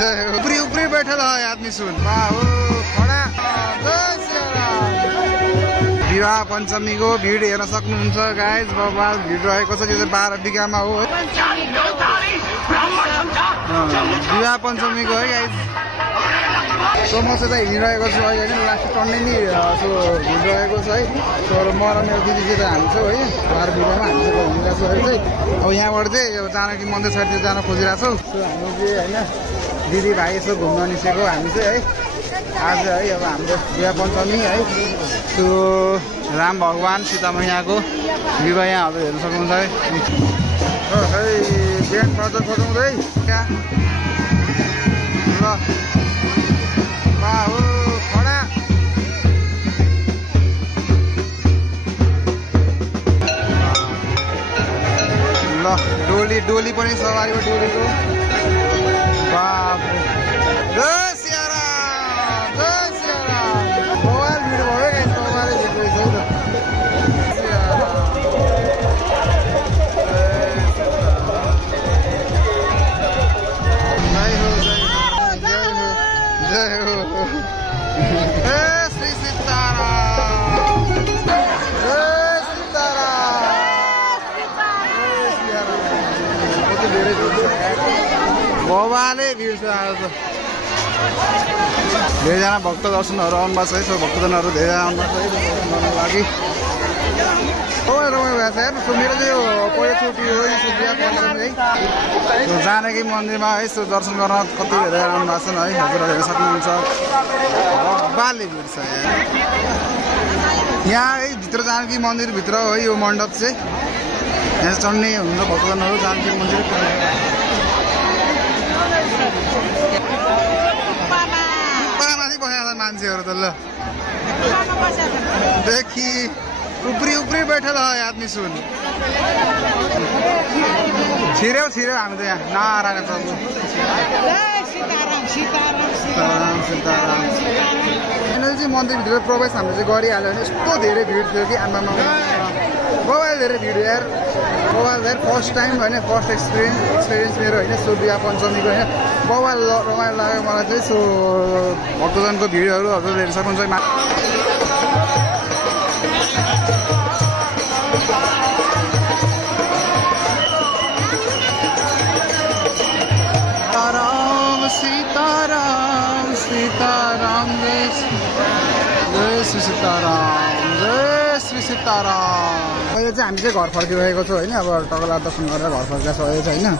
ऊपरी ऊपरी बैठा था आदमी सुन बाबु खडा विवाह पञ्चमीको भिड हेर्न सक्नुहुन्छ गाइज। बबाल भिड रहेको छ। यो चाहिँ 12 बिघामा हो है विवाह पञ्चमीको है गाइज। सो म चाहिँ हिँडिरहेको छु अहिले होइन। लास्ट टन्ने नि सो भिड रहेको छ है। सो म र मेरो दिदी चाहिँ हामी छौँ है 12 बिघामा हामी चाहिँ हिँडिरहेको छौँ अहिले चाहिँ। अब यहाँबाट चाहिँ जानकी मन्दिर साइडतिर जान खोजिरहेको छौँ। सो हामी चाहिँ होइन दिदी भाइ यसो घुम्न निस्केको हामी चाहिँ है आज है। अब हाम्रो विवाह पञ्चमी है। सो राम भगवान् सीता मैयाको विवाह यहाँहरू हेर्न सक्नुहुन्छ है। खै बिहान बजाउँदै क्या ल बाहु खडा ल डोली डोली पनि सवारी हो डोलीको बाबु जय सियाराम जय सियाराम। मोबाइल भिड भयो क्या मोबाइलै भिड रहेछ है त। जय हो श्री सीताराम जय सीताराम। धेरै भिड छ बाबाले भिड छ आज त। धेरैजना भक्त दर्शनहरू आउनुभएको छ है। सो भक्तजनहरू धेरै आउनुभएको छ है दर्शन गर्नको लागि। रमाइलो भएको छ हेर्नु। सो मेरो चाहिँ यो पहिलोचोटि हो यो बिहा पञ्चमी है। सो जानकी मन्दिरमा है सो दर्शन गर्न कति धेरै आउनुभएको छन् है। हजुरहरू हेर्न सक्नुहुन्छ बाले भिड छ यहाँ है भित्र जानकी मन्दिरभित्र हो यो मण्डप चाहिँ। यहाँ चढ्ने हुन्छ भक्तजनहरू जानकी मन्दिर माथि बसेको छ मान्छेहरू त ल देखि ऊपरी ऊपरी बैठा था आदमी सुन छिर्यौ छिर्यौ हामी त यहाँ नारायण प्रभु सीताराम सीताराम सीताराम सीताराम। यहाँनिर चाहिँ मन्दिरभित्र प्रवेश हामीले चाहिँ गरिहाल्यो भने यस्तो धेरै भिड थियो कि आमामा मोबाइल धेरै भिड यार मोबाइल यार फर्स्ट टाइम होइन फर्स्ट एक्सपिरियन्स मेरो होइन। सो बिहा पञ्चमीको होइन मोबाइल रमाइलो लाग्यो मलाई चाहिँ। सो भक्तजनको भिडहरू हजुरले हेर्न सक्नुहुन्छ। सीताराम सीताराम जय श्री सीताराम जय श्री सीताराम। अहिले चाहिँ हामी चाहिँ घर फर्किरहेको छौँ होइन। अब टकला दर्शन गरेर घर फर्किरहेको छौँ अहिले चाहिँ होइन।